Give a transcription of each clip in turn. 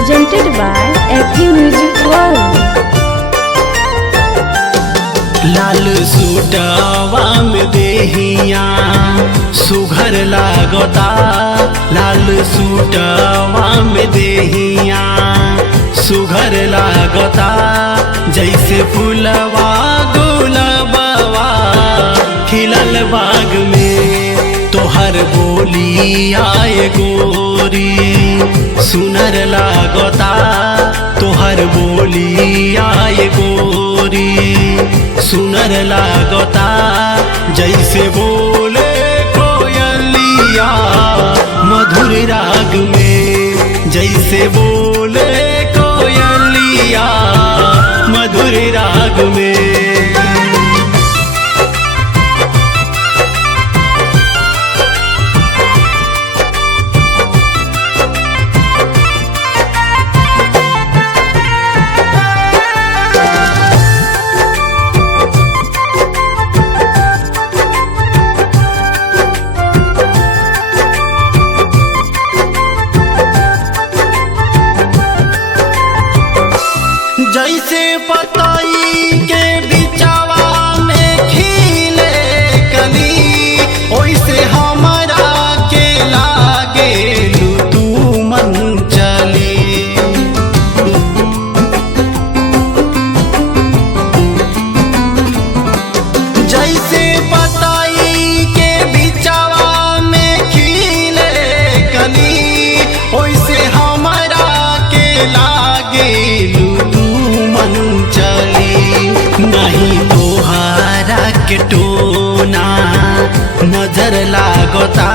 presented by Active Music World। लाल सूटवा में देहिया सुघर लागता, लाल सूटवा में देहिया सुघर लागता, जैसे फूलवा गुलाबवा खिलल बाग में। तोहर बोली आए गोरी सुनर लागता, तोहर बोली आए गोरी सुनर लागता, जैसे बोले कोयलिया मधुर राग में, जैसे बोले कोयलिया मधुर राग में। जैसे पतई के बिचवा में खिले कली, ओइसे हमरा के लागे तू मन चली। जैसे पतई के बिचवा में खिले कली, ओइसे हमरा के लागे नहीं तोहारा के टोना नजर लागता,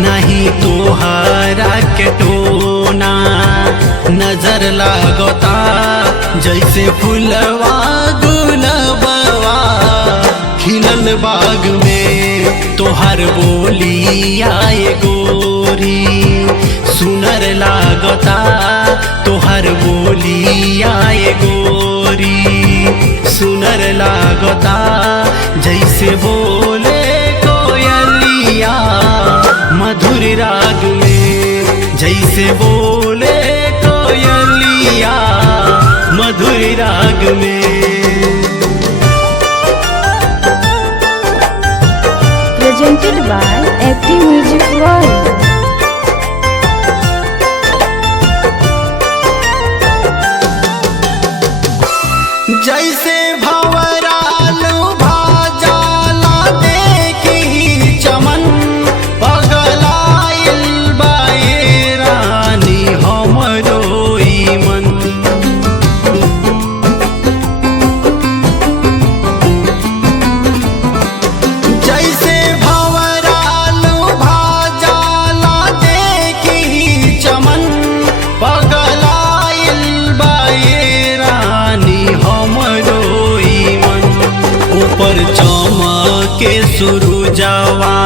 नहीं तोहारा के टोना नजर लागता, जैसे फूलवा गुलाबवा खिलल बाग में। तोहर बोली आए गोरी सुनर लागता, तोहर बोली आए गोरी सुनर लागता, जैसे बोले कोयलिया मधुर राग में, जैसे बोले कोयलिया मधुर राग में। Presented by Active Music World। जैसे भंवरालू भाजाला देखी चमन, पगलाइल बाए रानी हमरो ई मन। जैसे भंवरालू भाजाला देखी चमन, पगलाइल बाए रानी हमरो ई मन। ऊपर चमके सुरुजवा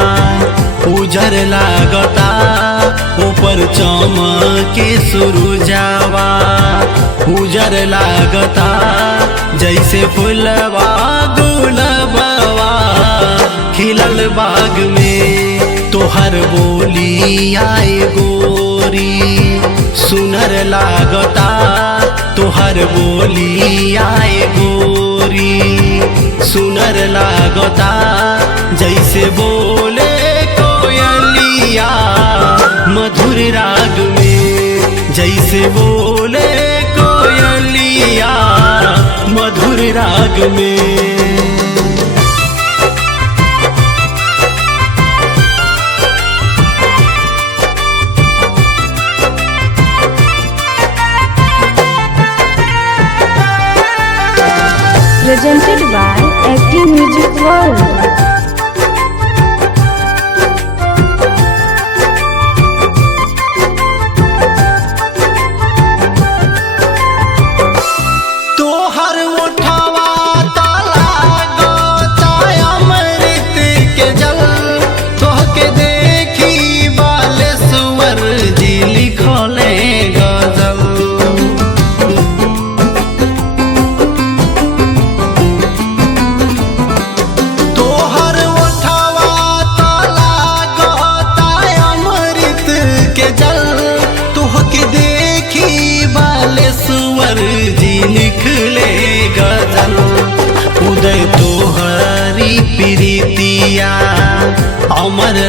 उजर लागता, ऊपर चमके सुरुजवा उजर लागता, जैसे फूलवा गुलाबवा खिलल बाग में। तोहर बोली आए गोरी सुनर लागता, तोहर बोली आए गोरी सुनर लागता, जैसे बोले कोयलिया मधुर राग में, जैसे बोले कोयलिया मधुर राग में। Presented by Active Music World। तोहर उठावा ताला गोता अमृत के जल, तोहके देखी बालेश्वर जी लिखले गजल। तोहर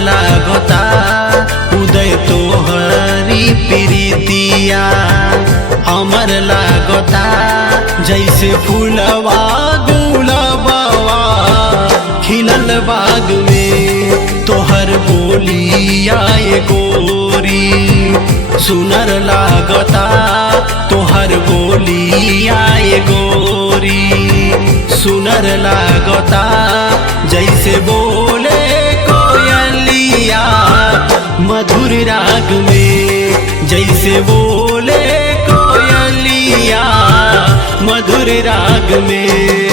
लागता उदय तोहरी प्रीतिया अमर लागता जैसे फूलवा गुलाबवा खिलल बाग में तोहर बोलिया ये गोरी सुनर लागता तोहर बोलिया ये गोरी सुनर लागता जैसे बोले कोयलिया मधुर राग में जैसे बोले कोयलिया मधुर राग में।